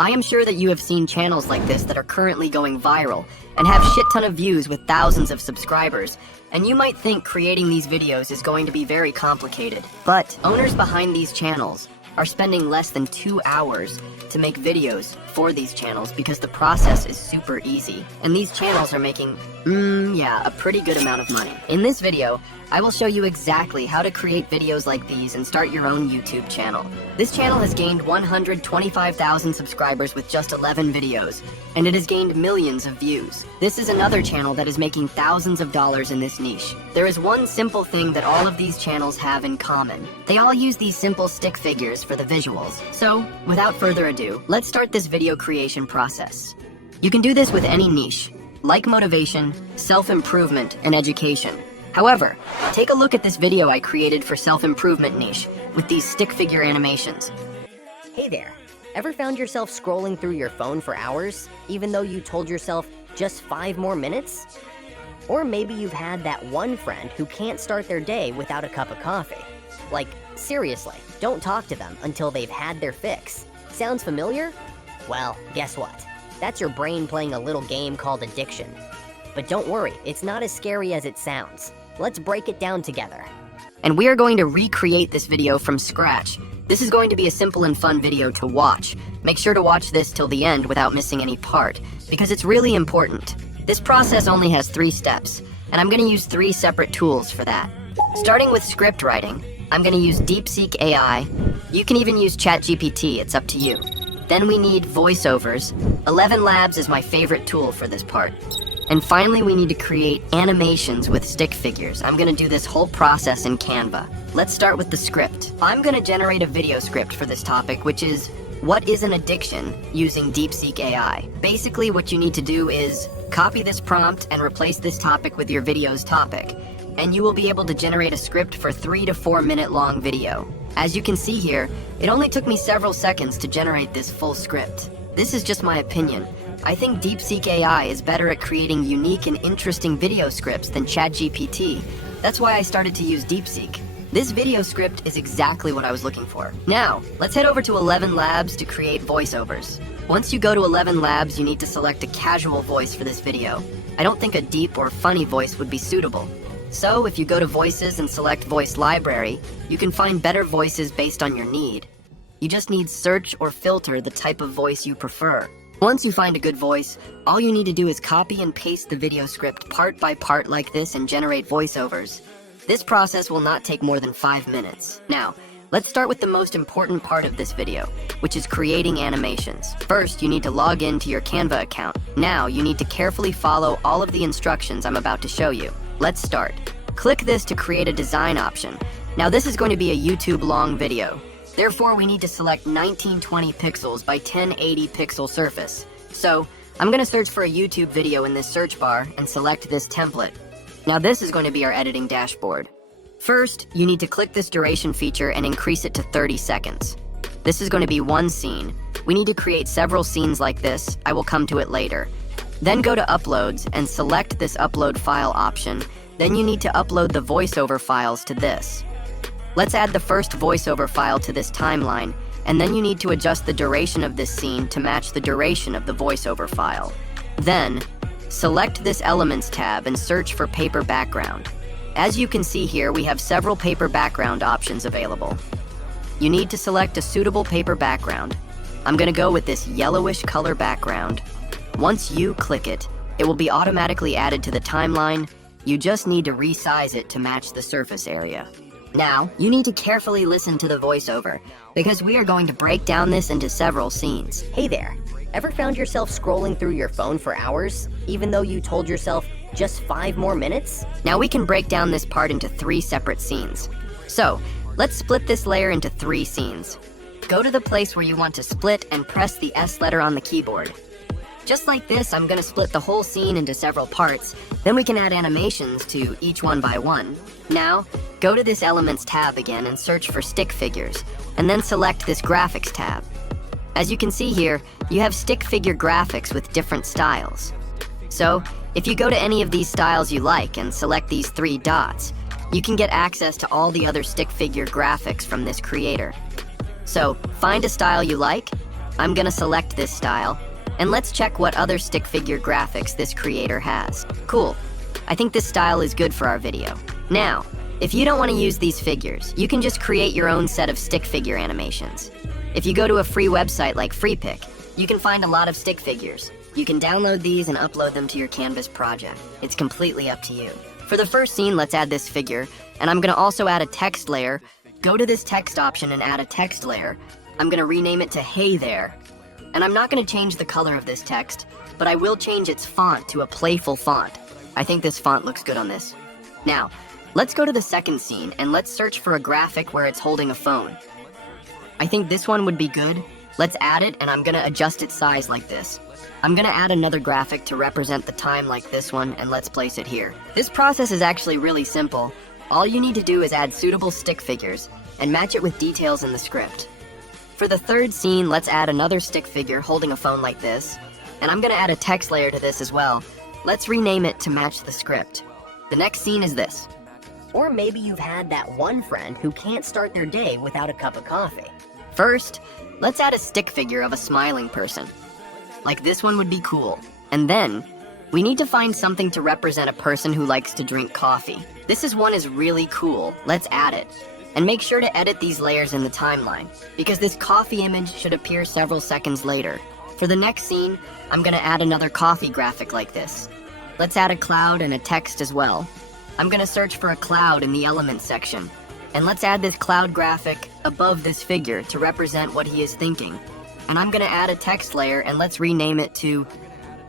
I am sure that you have seen channels like this that are currently going viral and have shit ton of views with thousands of subscribers, and you might think creating these videos is going to be very complicated. But owners behind these channels are spending less than 2 hours to make videos for these channels because the process is super easy. And these channels are making, a pretty good amount of money. In this video, I will show you exactly how to create videos like these and start your own YouTube channel. This channel has gained 125,000 subscribers with just 11 videos, and it has gained millions of views. This is another channel that is making thousands of dollars in this niche. There is one simple thing that all of these channels have in common. They all use these simple stick figures for the visuals. So, without further ado, let's start this video creation process. You can do this with any niche, like motivation, self-improvement, and education. However, take a look at this video I created for self-improvement niche with these stick figure animations. Hey there, ever found yourself scrolling through your phone for hours, even though you told yourself just 5 more minutes? Or maybe you've had that one friend who can't start their day without a cup of coffee. Like, seriously, don't talk to them until they've had their fix. Sounds familiar? Well, guess what? That's your brain playing a little game called addiction. But don't worry, it's not as scary as it sounds. Let's break it down together. And we are going to recreate this video from scratch. This is going to be a simple and fun video to watch. Make sure to watch this till the end without missing any part, because it's really important. This process only has 3 steps, and I'm going to use 3 separate tools for that. Starting with script writing, I'm going to use DeepSeek AI. You can even use ChatGPT, it's up to you. Then we need voiceovers. 11 Labs is my favorite tool for this part. And finally, we need to create animations with stick figures. I'm gonna do this whole process in Canva. Let's start with the script. I'm gonna generate a video script for this topic, which is, what is an addiction, using DeepSeek AI. Basically, what you need to do is copy this prompt and replace this topic with your video's topic, and you will be able to generate a script for 3 to 4 minute long video. As you can see here, it only took me several seconds to generate this full script. This is just my opinion. I think DeepSeek AI is better at creating unique and interesting video scripts than ChatGPT. That's why I started to use DeepSeek. This video script is exactly what I was looking for. Now, let's head over to 11 Labs to create voiceovers. Once you go to 11 Labs, you need to select a casual voice for this video. I don't think a deep or funny voice would be suitable. So, if you go to Voices and select Voice Library, you can find better voices based on your need. You just need search or filter the type of voice you prefer. Once you find a good voice, all you need to do is copy and paste the video script part by part like this and generate voiceovers. This process will not take more than 5 minutes. Now, let's start with the most important part of this video, which is creating animations. First, you need to log in to your Canva account. Now, you need to carefully follow all of the instructions I'm about to show you. Let's start. Click this to create a design option. Now, this is going to be a YouTube long video. Therefore, we need to select 1920 pixels by 1080 pixel surface. So, I'm going to search for a YouTube video in this search bar and select this template. Now this is going to be our editing dashboard. First, you need to click this duration feature and increase it to 30 seconds. This is going to be one scene. We need to create several scenes like this. I will come to it later. Then go to Uploads and select this Upload File option. Then you need to upload the voiceover files to this. Let's add the first voiceover file to this timeline, and then you need to adjust the duration of this scene to match the duration of the voiceover file. Then, select this Elements tab and search for Paper Background. As you can see here, we have several paper background options available. You need to select a suitable paper background. I'm going to go with this yellowish color background. Once you click it, it will be automatically added to the timeline. You just need to resize it to match the surface area. Now, you need to carefully listen to the voiceover, because we are going to break down this into several scenes. Hey there, ever found yourself scrolling through your phone for hours, even though you told yourself just 5 more minutes? Now we can break down this part into 3 separate scenes. So, let's split this layer into 3 scenes. Go to the place where you want to split and press the S letter on the keyboard. Just like this, I'm going to split the whole scene into several parts, then we can add animations to each one by one. Now, go to this Elements tab again and search for stick figures, and then select this Graphics tab. As you can see here, you have stick figure graphics with different styles. So, if you go to any of these styles you like and select these 3 dots, you can get access to all the other stick figure graphics from this creator. So, find a style you like, I'm gonna select this style, and let's check what other stick figure graphics this creator has. Cool. I think this style is good for our video. Now, if you don't want to use these figures, you can just create your own set of stick figure animations. If you go to a free website like FreePic, you can find a lot of stick figures. You can download these and upload them to your Canvas project. It's completely up to you. For the first scene, let's add this figure, and I'm gonna also add a text layer. Go to this text option and add a text layer. I'm gonna rename it to Hey There. And I'm not gonna change the color of this text, but I will change its font to a playful font. I think this font looks good on this. Now, let's go to the second scene and let's search for a graphic where it's holding a phone. I think this one would be good. Let's add it, and I'm gonna adjust its size like this. I'm gonna add another graphic to represent the time like this one, and let's place it here. This process is actually really simple. All you need to do is add suitable stick figures and match it with details in the script. For the third scene, let's add another stick figure holding a phone like this, and I'm gonna add a text layer to this as well. Let's rename it to match the script. The next scene is this. Or maybe you've had that one friend who can't start their day without a cup of coffee. First, let's add a stick figure of a smiling person. Like this one would be cool. And then, we need to find something to represent a person who likes to drink coffee. This one is really cool. Let's add it. And make sure to edit these layers in the timeline, because this coffee image should appear several seconds later. For the next scene, I'm gonna add another coffee graphic like this. Let's add a cloud and a text as well. I'm gonna search for a cloud in the elements section. And let's add this cloud graphic above this figure to represent what he is thinking. And I'm gonna add a text layer, and let's rename it to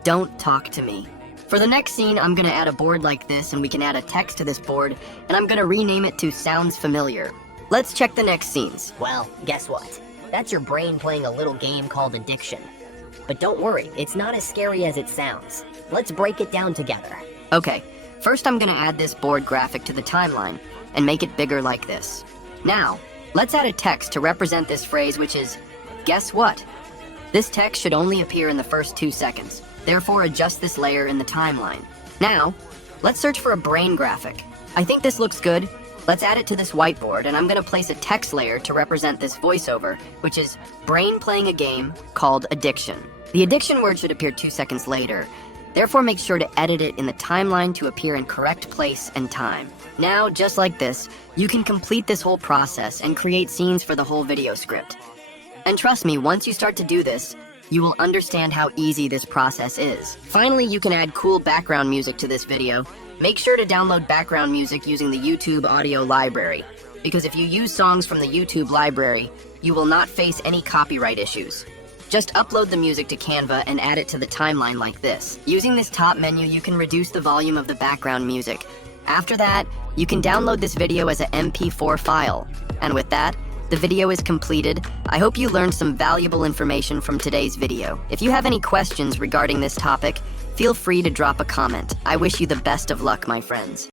Don't Talk to Me. For the next scene, I'm gonna add a board like this, and we can add a text to this board, and I'm gonna rename it to Sounds Familiar. Let's check the next scenes. Well, guess what? That's your brain playing a little game called addiction. But don't worry, it's not as scary as it sounds. Let's break it down together. Okay, first I'm gonna add this board graphic to the timeline and make it bigger like this. Now, let's add a text to represent this phrase, which is, guess what? This text should only appear in the first 2 seconds. Therefore, adjust this layer in the timeline. Now, let's search for a brain graphic. I think this looks good. Let's add it to this whiteboard, and I'm gonna place a text layer to represent this voiceover, which is brain playing a game called Addiction. The addiction word should appear 2 seconds later. Therefore, make sure to edit it in the timeline to appear in correct place and time. Now, just like this, you can complete this whole process and create scenes for the whole video script. And trust me, once you start to do this, you will understand how easy this process is. Finally, you can add cool background music to this video. Make sure to download background music using the YouTube audio library, because if you use songs from the YouTube library, you will not face any copyright issues. Just upload the music to Canva and add it to the timeline like this. Using this top menu, you can reduce the volume of the background music. After that, you can download this video as an MP4 file. And with that, the video is completed. I hope you learned some valuable information from today's video. If you have any questions regarding this topic, feel free to drop a comment. I wish you the best of luck, my friends.